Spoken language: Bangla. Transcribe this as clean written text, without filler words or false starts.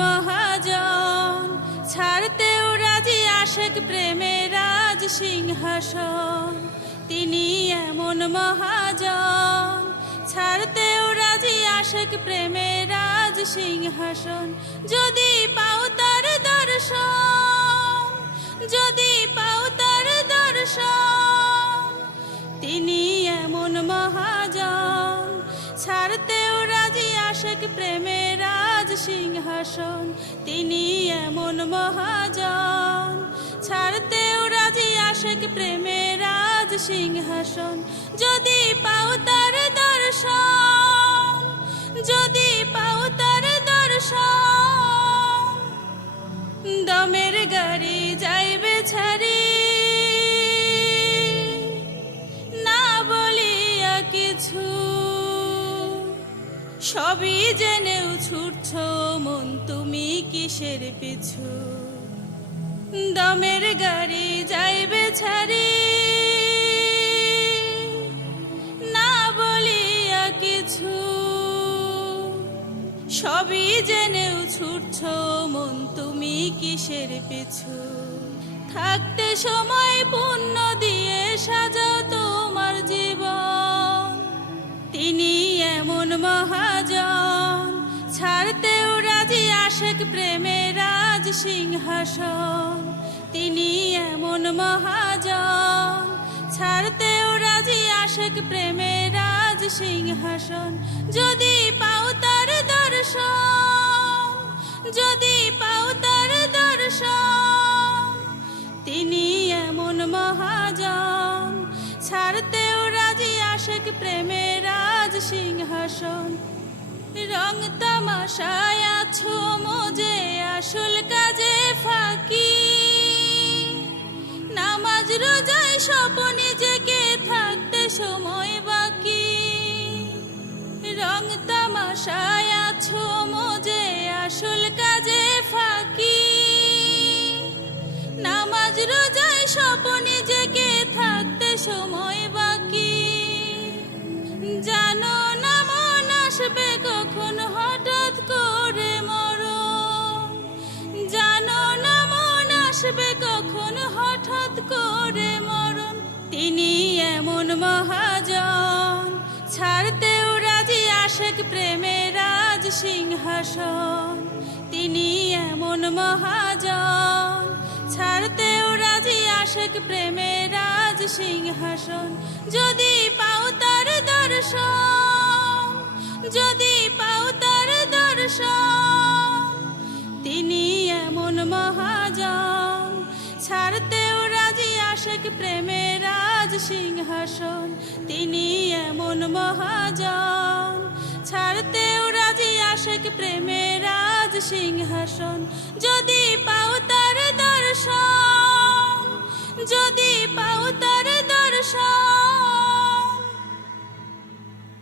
মহাজন, ছাড়তেও রাজি আশেক প্রেমের রাজ সিংহাসন। তিনি এমন মহাজন, ছাড়তেও রাজি আশেক প্রেমের রাজ সিংহাসন। যদি পাও তার দর্শন, যদি পাও তার দর্শন, তিনি এমন মহাজন, ছাড়তেও রাজি আশেক প্রেমের রাজ সিংহাসন। তিনি এমন মহাজন, ছাড়তেও রাজি আশেক প্রেমের রাজ সিংহাসন। যদি পাও তার দর্শন, যদি পাও তার দর্শন, দমের গাড়ি যাইবে ছাড়ি, না বলিয়া কিছু। সবই জেনেও ছুটছ মন তুমি কিসের পিছু। দমের গাড়ি যাইবে ছাড়ি, না বলিয়া কিছু। সবই জেনেও ছুটছ মন তুমি কিসের পিছু। থাকতে সময় পুণ্য দিয়ে সাজাও তোমার জীবন। তিনি এমন মহাজন, ছাড়তেও রাজি আশেক প্রেমের রাজ সিংহাসন। তিনি এমন মহাজন, ছাড়তেও রাজি আশেক প্রেমের রাজ সিংহাসন। যদি পাও তার দর্শন, যদি পাও তার দর্শন, তিনি এমন মহাজন, ছাড়তেও রাজি আশেক প্রেমের রাজ সিংহাসন। রং তামাশায় আছো মজে আসল কাজে ফাঁকি, নামাজ রোজায় স্বপন নিজেকে থাকতে সময় বাকি। রং তামাশায় আছো মজে আসল কাজে ফাঁকি, নামাজ রোজায় স্বপন নিজেকে থাকতে সময় বাকি। জানো না মন আসবে কখন হঠাৎ করে মরণ, জানো না মন আসবে কখন হঠাৎ করে মরণ। তিনি এমন মহাজন, ছাড়তেও রাজি আশেক প্রেমের রাজ সিংহাসন। তিনি এমন মহাজন, ছাড়তেও রাজি আশেক প্রেমের রাজ সিংহাসন। যদি পাও তার দর্শন, যদি পাও তার দর্শন, তিনি এমন মহাজন, ছাড়তেও রাজি আশেক প্রেমের রাজ সিংহাসন। তিনি এমন মহাজন, ছাড়তেও রাজি আশেক প্রেমের রাজ সিংহাসন। যদি